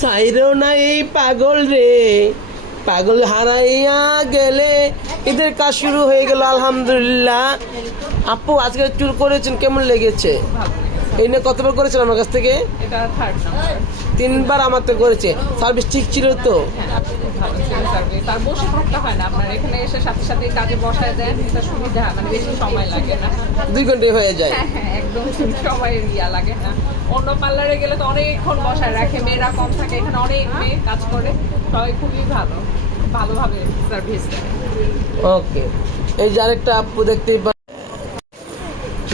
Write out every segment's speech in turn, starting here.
সাইরো না এই পাগল রে। পাগল হারাইয়া গেলে এদের কাজ শুরু হয়ে গেল আলহামদুলিল্লাহ। আপু আজকে চুল করেছেন কেমন লেগেছে? এই নিয়ে কতবার করেছেন আমার কাছ থেকে? তিনবার আমার তো করেছে। সার্ভিস ঠিক ছিল তো? হ্যাঁ ভালো সার্ভিস আর বসে থাকতে হয় না আপনার। এখানে এসে সাথে সাথে কাজে বসায় দেন এটা সুবিধা মানে বেশি সময় লাগে না। দুই ঘন্টায় হয়ে যায়। হ্যাঁ হ্যাঁ একদম সময় ইয়া লাগে না। অন্য পার্লারে গেলে তো অনেকক্ষণ বসায় রাখে। মেয়েরা কম থাকে এখানে অনেক মেয়ে কাজ করে। সবাই খুবই ভালো। ভালোভাবে সার্ভিস দেয়। ওকে। এই যে আরেকটা আপু দেখতেই পা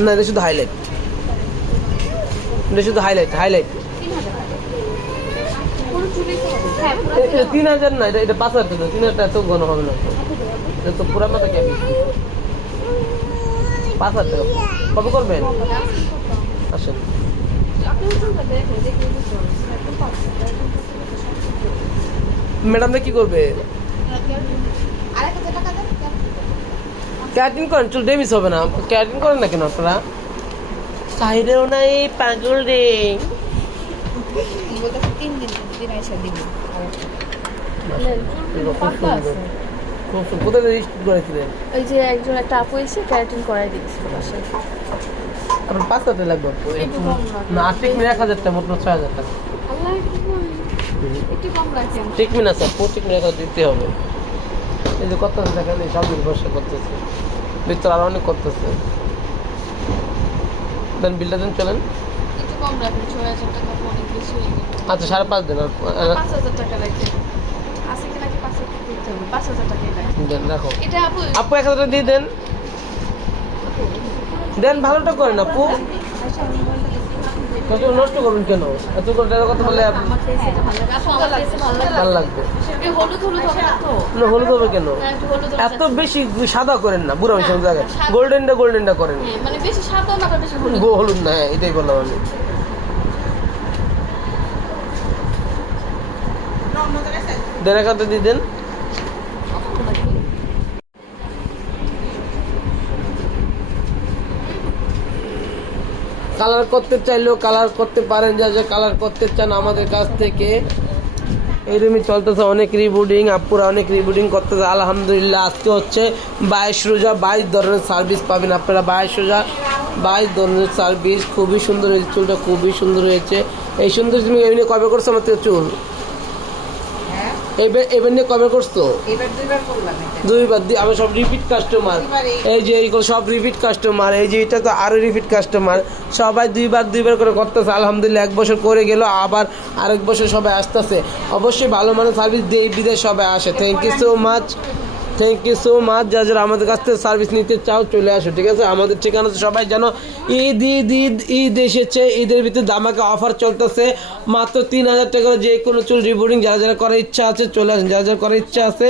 না এটা শুধু হাইলাইট এটা শুধু হাইলাইট হাইলাইট তিন হাজার না, এটা এটা পাঁচ হাজার টাকা। তিন হাজার এত ঘন হবে না। এটা তো পুরা মাথা কে পাঁচ হাজার টাকা। কবে করবেন? আসেন। ম্যাডামরা কি করবে? ক্যাটিং করেন, চুল ডেমিস হবে না। ক্যাটিং করেন না কেন আপনারা? সাইডেও নাই, পাগল রে। খুব সুন্দর। কোথায় রেজিস্টার করেছিলেন ওই যে একজন একটা আপু এসে ক্যারাটিন করাই দিয়েছিল বাসায়। আপনার পাঁচ হাজার লাগবে। না ট্রিটমেন্ট এক হাজার টাকা মোট ছয় হাজার টাকা। আল্লাহ একটু কম। একটু কম রাখেন ট্রিটমেন্ট আছে ট্রিটমেন্ট এক হাজার দিতে হবে। এই যে দেখেন এই করতেছে। ভিতর অনেক করতেছে। দেন বিলটা দেন চলেন। কম রাখেন ছয় হাজার টাকা অনেক বেশি হয়ে গেল আচ্ছা সাড়ে পাঁচ দিন আর পাঁচ হাজার টাকা রাখেন আছে কি নাকি পাঁচ হাজার দিতে হবে? পাঁচ হাজার টাকাই দেন রাখো। এটা আপু আপু এক হাজার দিয়ে দেন। দেন ভালোটা করেন আপু। কত নষ্ট করবেন কেন? এত করে টাকার কথা বলে ভালো লাগবে। হলুদ হলুদ হবে না হলুদ হবে কেন? হলুদ এত বেশি সাদা করেন না বুড়া মিশন জায়গায়। গোল্ডেনটা গোল্ডেনটা করেন। হ্যাঁ, মানে বেশি সাদা না আবার বেশি হলুদ। গো হলুদ না হ্যাঁ এটাই বললাম আমি। দেন দেন। কালার করতে চাইলেও কালার করতে পারেন, যা যা কালার করতে চান আমাদের কাছ থেকে। এরকমই চলতেছে অনেক রিবুডিং আপুরা অনেক রিবুডিং করতেছে। আলহামদুলিল্লাহ, আজকে হচ্ছে বাইশ রোজা, বাইশ ধরনের সার্ভিস পাবেন আপনারা। বাইশ রোজা, বাইশ ধরনের সার্ভিস খুবই সুন্দর হয়েছে, চুলটা খুবই সুন্দর হয়েছে। এই সুন্দর তুমি এমনি কবে করছ আমার চুল? এবার এবার নিয়ে কবে করছ? দুইবার করলাম এটা। দুইবার দি- আমার সব রিপিট কাস্টমার এই- যে এইগুলো সব রিপিট কাস্টমার এই যে এটা তো আরও রিপিট কাস্টমার সবাই দুইবার দুইবার করে করতেছে আলহামদুলিল্লাহ। এক বছর করে গেল আবার আরেক বছর সবাই আসতেছে। অবশ্যই ভালো মানের সার্ভিস দিয়ে বিদেশ সবাই আসে। Thank you so much thank you so much যা যারা আমাদের কাছ থেকে সার্ভিস নিতে চাও, চলে আসো, ঠিক আছে? আমাদের ঠিকানা তো সবাই জানো, ঈদ ঈদ ঈদ ঈদ এসেছে। ঈদের ভিতরে দামাকে অফার চলতেছে। মাত্র তিন হাজার টাকা যে কোনো চুল রিবোর্ডিং যারা যারা করার ইচ্ছা আছে, চলে আসেন। যারা যারা করার ইচ্ছা আছে,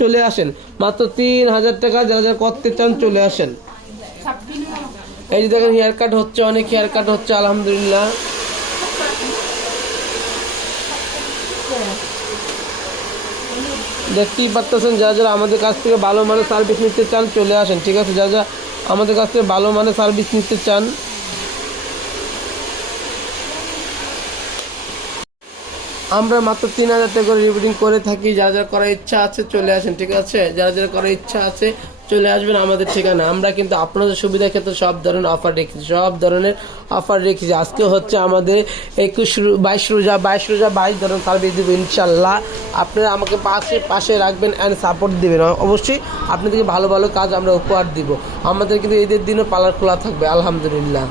চলে আসেন। মাত্র তিন হাজার টাকা, যারা যারা করতে চান, চলে আসেন। এই যে দেখেন হেয়ার কাট হচ্ছে, অনেক হেয়ার কাট হচ্ছে, আলহামদুলিল্লাহ। দেখতেই পারতেছেন, যারা যারা আমাদের কাছ থেকে ভালো মানের সার্ভিস নিতে চান, চলে আসেন, ঠিক আছে? যারা যারা আমাদের কাছ থেকে ভালো মানের সার্ভিস নিতে চান। আমরা মাত্র তিন হাজার টাকা করে রিপোর্টিং করে থাকি, যারা যারা করার ইচ্ছা আছে, চলে আসেন, ঠিক আছে? যারা যারা করার ইচ্ছা আছে চলে আসবেন আমাদের ঠিকানা। আমরা কিন্তু আপনাদের সুবিধা ক্ষেত্রে সব ধরনের অফার রেখেছি। সব ধরনের অফার রেখেছি। আজকে হচ্ছে আমাদের একুশ বাইশ রোজা বাইশ রোজা, বাইশ ধরনের সার্ভিস দেবো ইনশাল্লাহ। আপনারা আমাকে পাশে পাশে রাখবেন অ্যান্ড সাপোর্ট দেবেন। অবশ্যই আপনাদেরকে ভালো ভালো কাজ আমরা উপহার দিব। আমাদের কিন্তু ঈদের দিনও পার্লার খোলা থাকবে, আলহামদুলিল্লাহ।